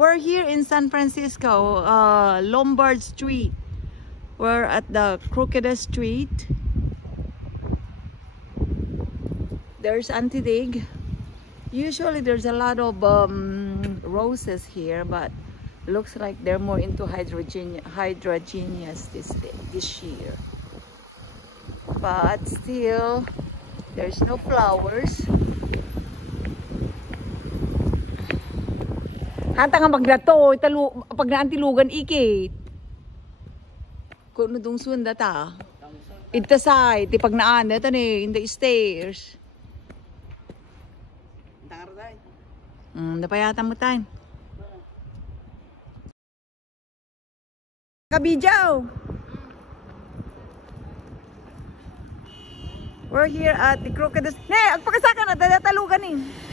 We're here in San Francisco, Lombard Street. We're at the Crooked Street. There's Antidig. Usually there's a lot of roses here, but looks like they're more into hydrangeas this year. But still, there's no flowers. Hanta nga maglato, pag naantilugan ikit. Kung nung sunda ta. Itasay, ti pag naan, ito ni, in the stairs. Napayatan mo tayo. Kabidyaw! We're here at the Crooked. Ne, agpakasakan na, dadalugan eh.